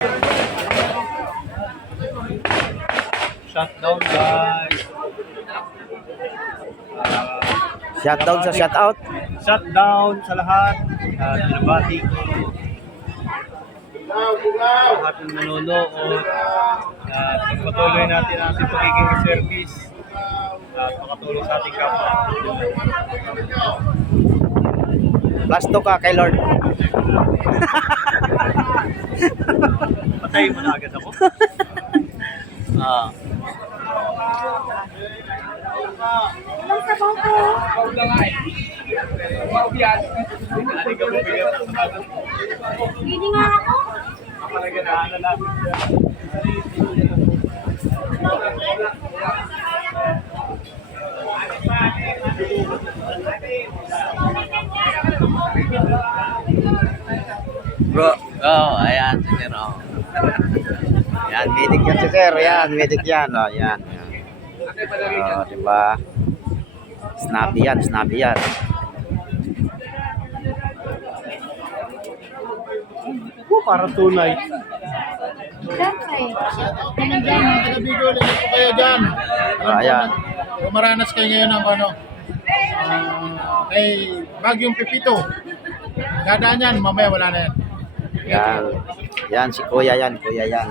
Shutdown guys. Shutdown sa shutout. Shutdown sa lahat. Binabati ko lahat ng nanonood. At pagpatuloy natin ang ating pagiging service. At makatulong sa ating kapwa. Plasto ka kay Lord. Patayin mo na agad ako. Hindi nga ako. Kapalaganaan na Bro, ayan si Sir. Yan, medic yan si Sir. Yan, medic yan. Yan. Diba? Snappy yan, snappy yan. Para tunay. Siyempre. Kaya dyan, Ayan. Maranas kayo ngayon ng kay Bagyong Pipito. Dadaan yan, mamaya wala na yan. Yan. Yan, si Kuya yan. Kuya yan.